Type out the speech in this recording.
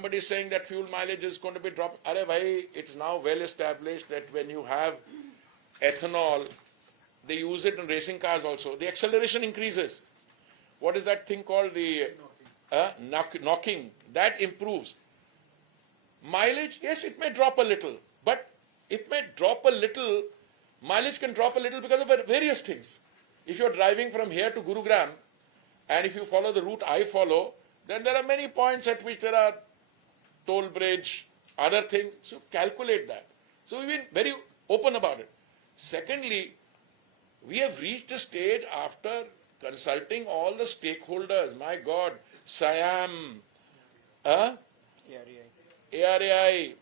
Somebody is saying that fuel mileage is going to be dropped. Arey bhai, it's now well established that when you have ethanol, they use it in racing cars also. The acceleration increases. What is that thing called? The knocking. That improves. Mileage, yes, it may drop a little, but it may drop a little. Mileage can drop a little because of various things. If you're driving from here to Gurugram, and if you follow the route I follow, then there are many points at which there are toll bridge, other things. So calculate that. So we've been very open about it. Secondly, we have reached a stage after consulting all the stakeholders. My God, SIAM, ARAI,